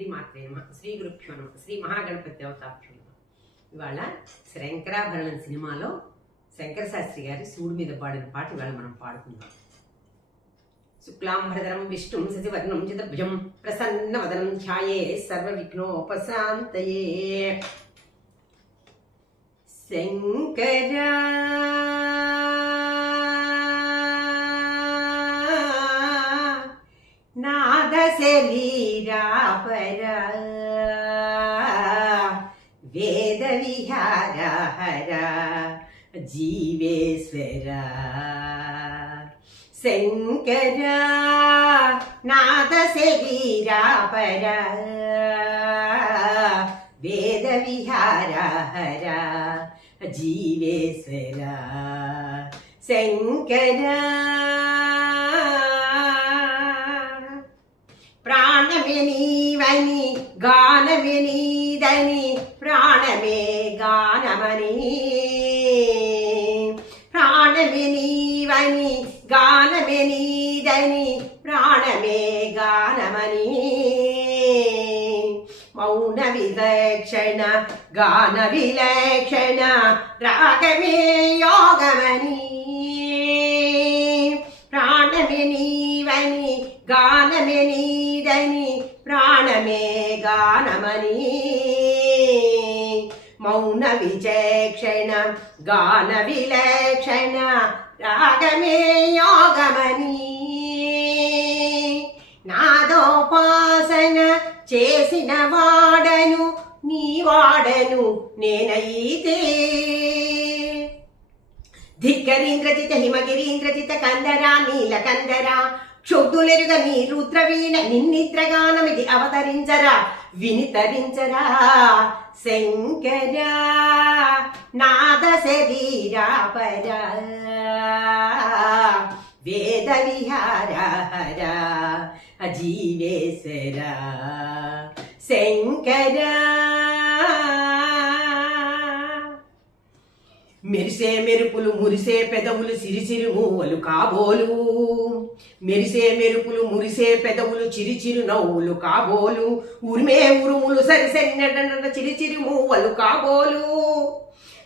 శ్రీమాత్రే నమః, శ్రీ గురుభ్యో నమః, శ్రీ మహాగణపతి దేవతాభ్యో నమః. ఇవాళ శంకరాభరణం సినిమాలో శంకర శాస్త్రి గారి శివుడి మీద పాడిన పాట ఇవాళ మనం పాడుకుందాం. శుక్లాంబరధరం విష్ణుం శశివర్ణం చతుర్భుజం ప్రసన్నవదనం ధ్యాయే సర్వవిఘ్నోపశాంతయే. శంకరా నాద శరీరా పరా వేద విహార హర జీవేశ్వర. శంకరా నాద శరీరా పరా వేద విహార హర జీవేశ్వర. శంకరా ప్రాణమే నీవని గానమే నీదని ప్రాణమే గానమని, ప్రాణమే నీవని గానమే నీదని ప్రాణమే గానమని. మౌన విలక్షణ గాన విలక్షణ రాగమే యోగమని, ప్రాణమే నీవని గానమే నీదని ప్రాణమే గానమని. మౌన విచక్షణ గాన విలక్షణ రాగమే యోగమని. నాదోపాసన చేసిన వాడను నీ వాడను నేనైతే. ధిక్కరీంద్రజిత హిమగిరీంద్రజిత కందరా నీలకందరా క్షుద్ధులెరుగ నీ రుద్రవీణ నిన్నిద్రగానమిది అవతరించరా వినితరించరా. శంకరా నాద శరీరా పరా వేద విహార హర జీవేశ్వర. శంకరా మెరిసే మెరుపులు మురిసే పెదవులు సిరిసిరి మూవలు కాబోలు, మెరిసే మెరుపులు మురిసే పెదవులు చిరిచిరు నవ్వులు కాబోలు, ఉరిమే ఉరుములు సరిసరినట చిరిచిరి మూవలు కాబోలు.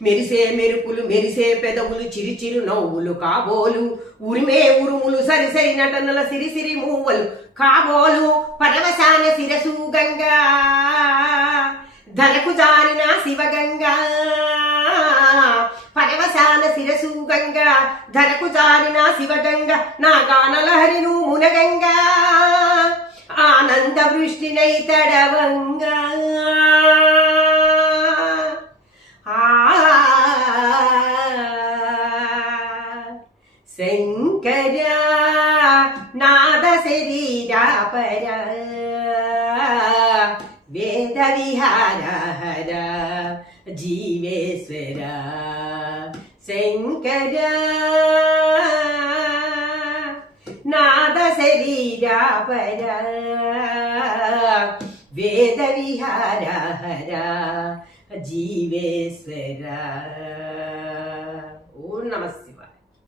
మెరిసే మెరుపులు మెరిసే పెదవులు చిరిచిరు నవ్వులు కాబోలు, ఉరిమే ఉరుములు సరిసరి నటనల సిరిసిరి మూవలు కాబోలు. పరవశాన శిరసు గంగా ధరకు జారిన శివగంగా, పరవశాన శిరసు గంగా ధరకు జారిన శివగంగా నా గానలహరిను మునగంగా ఆనంద వృష్టినై తడవంగా. శంకరా నాద శరీరా పరా వేద విహార హర జీవేశ్వర. శంకరా నాద శరీరా పరా వేద విహార హర జీవేశ్వర. ఓం నమః.